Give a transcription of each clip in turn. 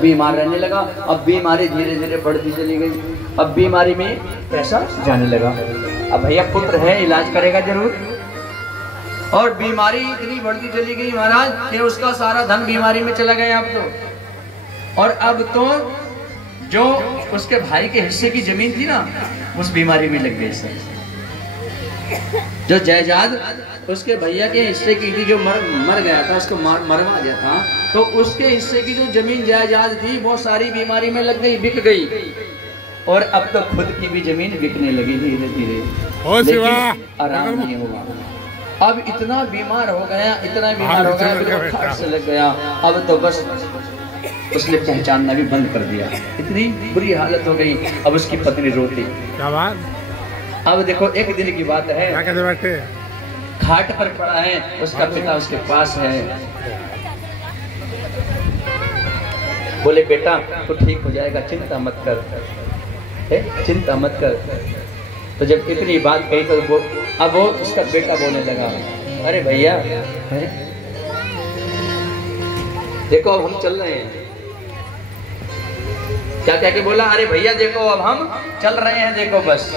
बीमार रहने लगा। अब बीमारी धीरे धीरे बढ़ती चली गई। अब बीमारी में पैसा जाने लगा। अब भैया पुत्र है, इलाज करेगा जरूर, और बीमारी इतनी बढ़ती चली गई महाराज कि उसका सारा धन बीमारी में चला गया अब तो। और अब तो जो उसके भाई के हिस्से की जमीन थी ना, उस बीमारी में लग गई सर। जो जायदाद उसके भैया के हिस्से की थी, जो मर गया था, उसको मरवा दिया था, तो उसके हिस्से की जो जमीन जायदाद थी वो सारी बीमारी में लग गई, बिक गई। और अब तो खुद की भी जमीन बिकने लगी धीरे धीरे, लेकिन आराम नहीं हुआ। अब इतना बीमार हो गया, इतना बीमार हो गया, खाट से लग गया। अब तो बस उसने पहचानना भी बंद कर दिया, इतनी बुरी हालत हो गई। अब उसकी पत्नी रोती। अब देखो एक दिन की बात है, खाट पर पड़ा है, उसका पिता उसके पास है। बोले बेटा तो ठीक हो जाएगा, चिंता मत कर, चिंता मत कर। तो जब इतनी बात कही तो अब वो उसका बेटा बोलने लगा, अरे भैया देखो अब हम चल रहे हैं। क्या कह के बोला, अरे भैया देखो अब हम चल रहे हैं, देखो बस।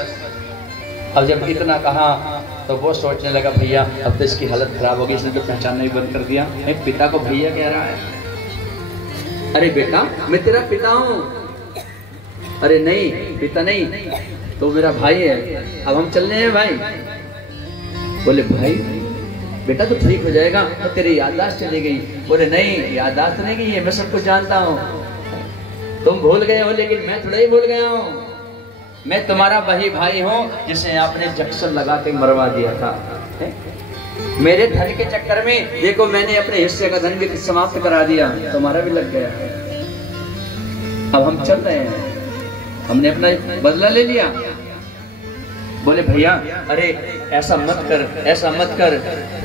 अब जब इतना कहा तो वो सोचने लगा भैया अब तो इसकी हालत खराब हो गई, इसने तो पहचानना ही बंद कर दिया। एक पिता को भैया कह रहा है, अरे बेटा मैं तेरा पिता हूँ। अरे नहीं पिता नहीं, तो मेरा भाई है, अब हम चलने हैं भाई। बोले भाई बेटा तो ठीक हो जाएगा, तो तेरी याददाश्त चली गई। बोले नहीं याददाश्त नहीं गई है, मैं सब कुछ जानता हूँ। तुम भूल गए हो लेकिन मैं थोड़ा ही भूल गया हूँ। मैं तुम्हारा वही भाई हूँ जिसे आपने जक्सन लगा के मरवा दिया था। मेरे धन के चक्कर में देखो मैंने अपने हिस्से का धन भी समाप्त करा दिया, तुम्हारा भी लग गया। अब हम चल रहे हैं, हमने अपना बदला ले लिया। बोले भैया अरे ऐसा मत कर, ऐसा मत कर,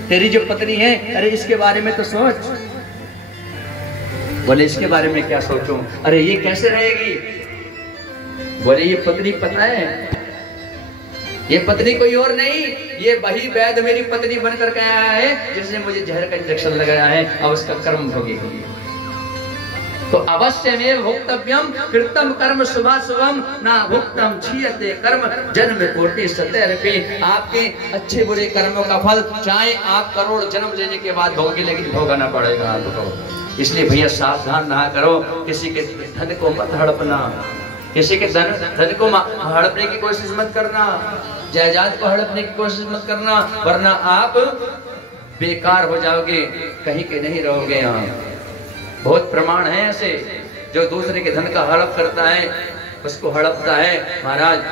तेरी जो पत्नी है अरे इसके बारे में तो सोच। बोले इसके बारे में क्या सोचूं, अरे ये कैसे रहेगी। बोले ये पत्नी पता है, ये पत्नी कोई और नहीं, ये वही वैद्य मेरी पत्नी बनकर के आया है जिसने मुझे जहर का इंजेक्शन लगाया है। अब उसका कर्म भोगेगी। तो अवश्य में भोक्तव्यम कृतम कर्म शुभा शुभम ना भुक्तम क्षीयते कर्म जन्म कोटि सतैरपि। आपके अच्छे बुरे कर्मों का फल चाहे आप करोड़ जन्म लेने के बाद भोगे, लेकिन भोगना पड़ेगा आपको। इसलिए भैया सावधान रहा करो, किसी के धन को मत हड़पना, किसी के धन को हड़पने की कोशिश मत करना, जायदाद को हड़पने की कोशिश मत करना, वरना आप बेकार हो जाओगे, कहीं के नहीं रहोगे। यहाँ बहुत प्रमाण है ऐसे, जो दूसरे के धन का हड़प करता है, उसको हड़पता है महाराज,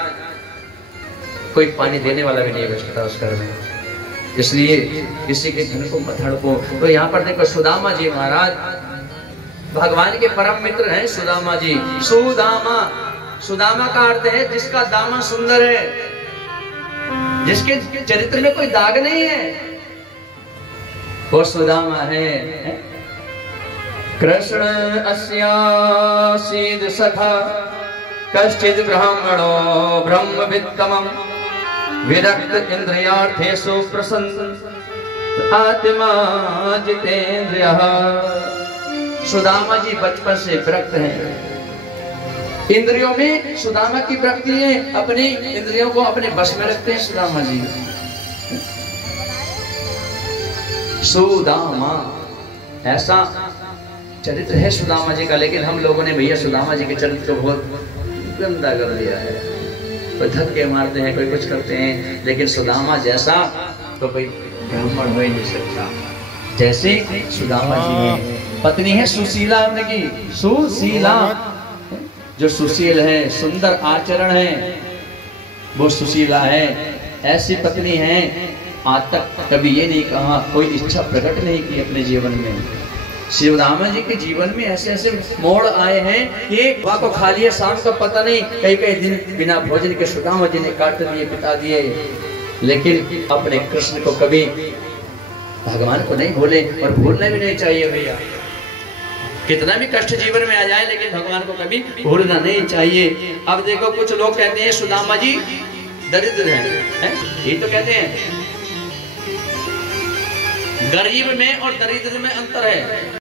कोई पानी देने वाला भी नहीं बचता उस घर में। इसलिए किसी के धन को मत हड़पो। तो यहाँ पर देखो सुदामा जी महाराज भगवान के परम मित्र हैं। सुदामा जी, सुदामा, सुदामा का अर्थ है जिसका दामन सुंदर है, जिसके चरित्र में कोई दाग नहीं है, वो सुदामा है। कृष्ण अस्यासीद सखा कश्चिद ब्राह्मणो ब्रह्मवित्तमं विरक्त इंद्रियार्थेषु प्रसन्न आत्मा जितेंद्रियः। सुदामा जी बचपन से विरक्त हैं, इंद्रियों में सुदामा की विरक्ति है, अपनी इंद्रियों को अपने बस में रखते हैं सुदामा जी। सुदामा ऐसा चरित्र है सुदामा जी का, लेकिन हम लोगों ने भैया सुदामा जी के चरित्र को बहुत गंदा कर दिया है। कोई धक्के मारते हैं, कोई कुछ करते हैं, लेकिन सुदामा जैसा तो कोई ब्राह्मण हो ही नहीं सकता जैसे सुदामा जी है। पत्नी है सुशीला उनकी, सुशीला, जो सुशील है, सुंदर आचरण है, वो सुशीला है। ऐसी पत्नी है, आज तक कभी ये नहीं कहा, कोई इच्छा प्रकट नहीं की अपने जीवन में। सुदामा जी के जीवन में ऐसे ऐसे मोड़ आए हैं कि सुबह को खा लिया, शाम का पता नहीं, कई कई दिन बिना भोजन के सुदामा जी ने काट दिए, बिता दिए, लेकिन अपने कृष्ण को कभी, भगवान को नहीं भूले, और भूलना भी नहीं चाहिए भैया। कितना भी कष्ट जीवन में आ जाए, लेकिन भगवान को कभी भूलना नहीं चाहिए। अब देखो कुछ लोग कहते हैं सुदामा जी दरिद्र हैं, ये तो कहते हैं। गरीब में और दरिद्र में अंतर है।